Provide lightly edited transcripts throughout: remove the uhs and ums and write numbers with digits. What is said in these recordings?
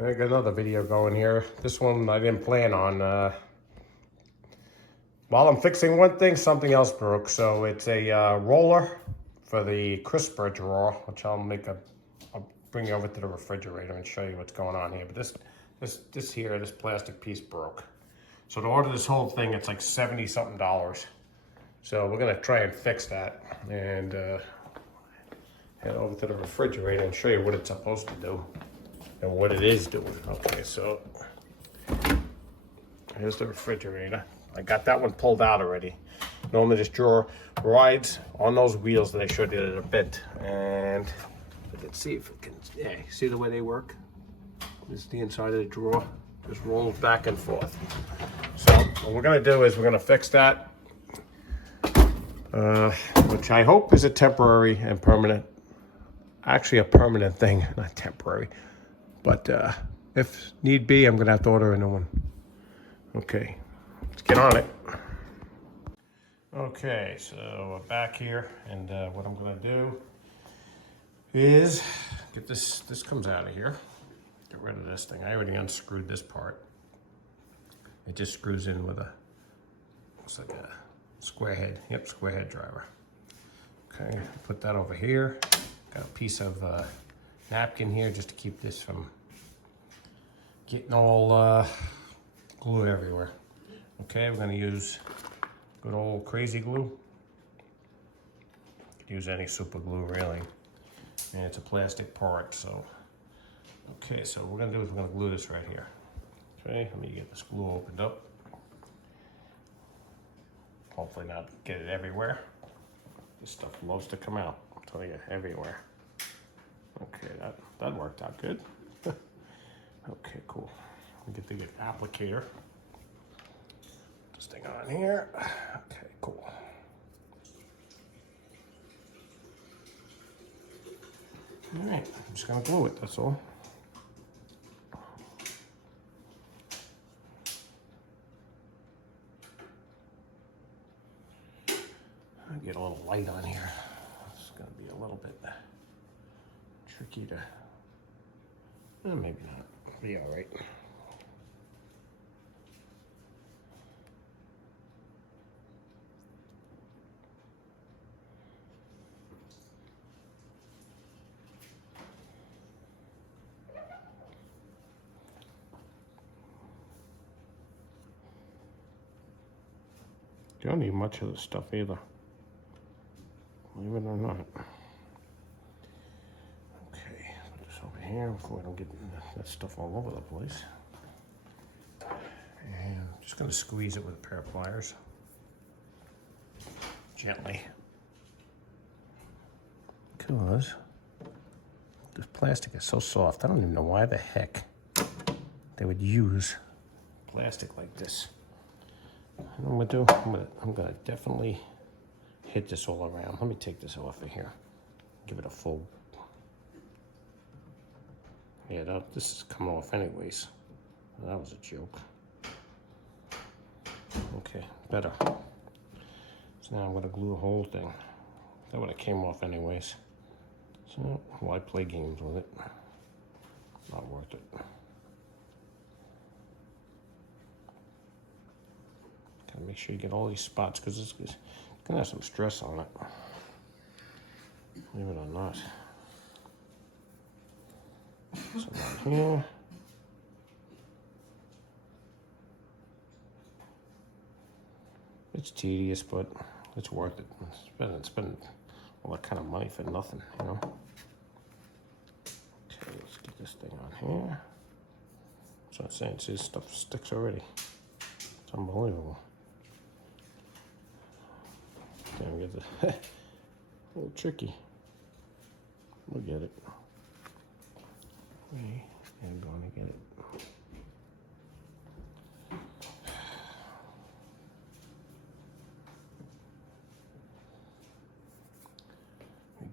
I got another video going here. This one I didn't plan on. While I'm fixing one thing, something else broke. So it's a roller for the crisper drawer, which I'll bring you over to the refrigerator and show you what's going on here. But this plastic piece broke. So to order this whole thing, it's like $70 something. So we're gonna try and fix that and head over to the refrigerator and show you what it's supposed to do and what it is doing. Okay, so here's the refrigerator. I got that one pulled out already. Normally this drawer rides on those wheels that I showed you that are bent. And let's see if it can, yeah, see the way they work? This is the inside of the drawer. Just rolls back and forth. So what we're gonna do is we're gonna fix that, which I hope is a temporary and permanent, actually a permanent thing, not temporary. But if need be, I'm gonna have to order a new one. Okay, let's get on it. Okay, so we're back here, and what I'm gonna do is get this comes out of here. Get rid of this thing. I already unscrewed this part. It just screws in with looks like a square head. Yep, square head driver. Okay, put that over here. Got a piece of napkin here just to keep this from getting all glued everywhere. Okay, we're gonna use good old crazy glue. You could use any super glue really. And it's a plastic part, so. Okay, so what we're gonna do is we're gonna glue this right here. Okay, let me get this glue opened up. Hopefully not get it everywhere. This stuff loves to come out, I'll tell you, everywhere. Okay, that worked out good. Okay, cool. We get the applicator. This thing on here. Okay, cool. All right, I'm just gonna glue it, that's all. I'll get a little light on here. It's gonna be a little bit tricky to, maybe not, be all right. You don't need much of this stuff either, believe it or not. Okay, put this over here before I don't get that stuff all over the place. And I'm just gonna squeeze it with a pair of pliers. Gently. Because this plastic is so soft, I don't even know why the heck they would use plastic like this. And what I'm gonna do, I'm gonna definitely hit this all around. Let me take this off of here. Give it a full. Yeah, this is coming off anyways. That was a joke. Okay, better. So now I'm gonna glue the whole thing. That would have came off anyways. So why play games with it? Not worth it. Gotta make sure you get all these spots because it's gonna have some stress on it. Believe it or not. So down here. It's tedious, but it's worth it. It's been all that kind of money for nothing, you know? Okay, let's get this thing on here. So I'm saying, see, this stuff sticks already. It's unbelievable. Okay, we get this. A little tricky. We'll get it. We are going to get it.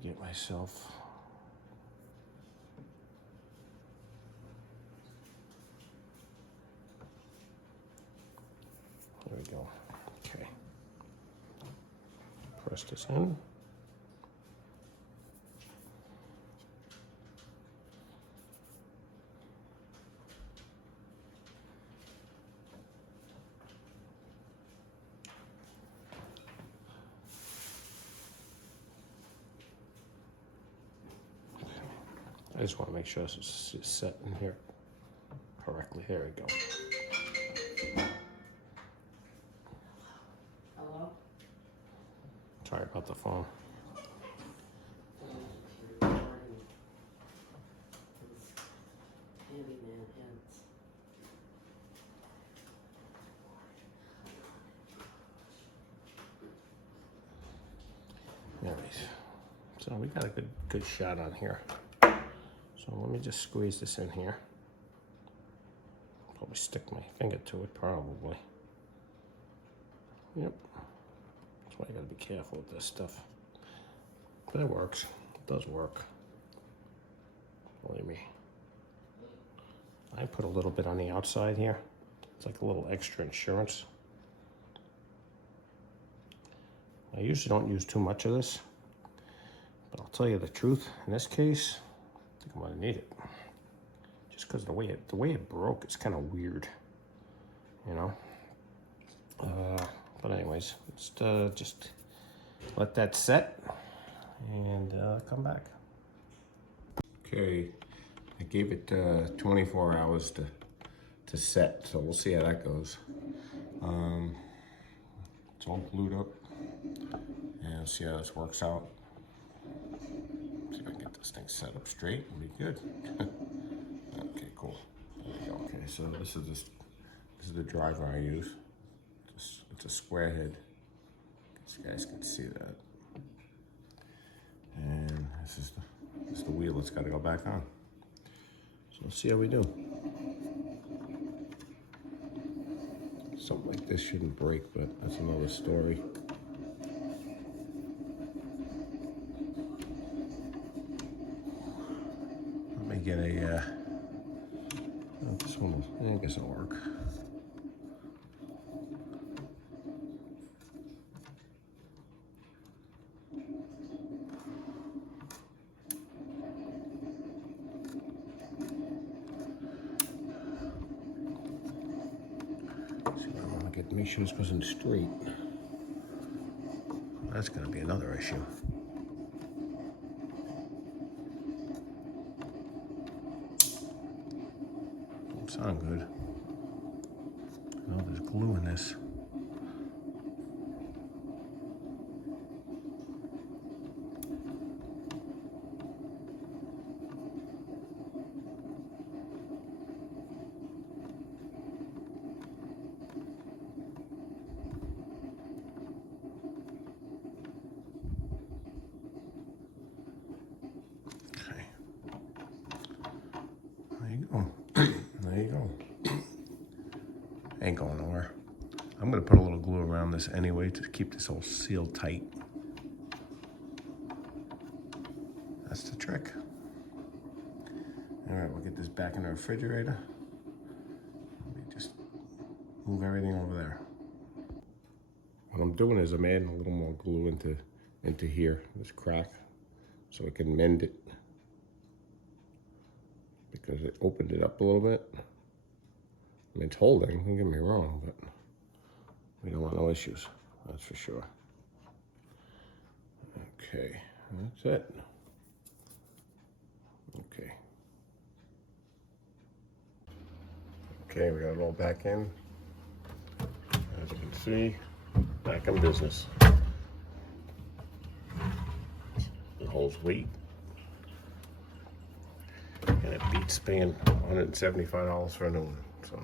Get myself there we go. Okay, press this in. just want to make sure this is set in here correctly. There we go. Hello? Sorry about the phone. Handyman hints. Anyways, so we got a good shot on here. So let me just squeeze this in here. Probably stick my finger to it, probably. Yep. That's why you gotta be careful with this stuff. But it works. It does work. Believe me. I put a little bit on the outside here. It's like a little extra insurance. I usually don't use too much of this, but I'll tell you the truth, in this case, I think I'm gonna need it. Just because the way it broke, it's kind of weird, you know? But anyways, let's just let that set and come back. Okay, I gave it 24 hours to set, so we'll see how that goes. It's all glued up, and we'll see how this works out. See if I can get this thing set up straight. It'll be good. Okay, cool. There we go. Okay, so this is the driver I use. It's a square head. You guys can see that. And this is the wheel that's got to go back on. So let's see how we do. Something like this shouldn't break, but that's another story. Let me get a, this one, I guess it'll work. Make sure this goes in straight. That's going to be another issue. Don't sound good. Oh, there's glue in this. There you go. Ain't going nowhere. I'm gonna put a little glue around this anyway to keep this all sealed tight. That's the trick. All right, we'll get this back in the refrigerator. Let me just move everything over there. What I'm doing is I'm adding a little more glue into here, this crack, so I can mend it. Because it opened it up a little bit. I mean, it's holding, don't get me wrong, but we don't want no issues, that's for sure. Okay, that's it. Okay. Okay, we got it all back in. As you can see, back in business. It holds weight. And it beats paying $175 for a new one. So,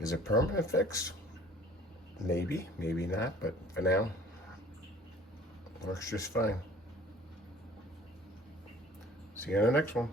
is it permanent fix? Maybe, maybe not, but for now, works just fine. See you in the next one.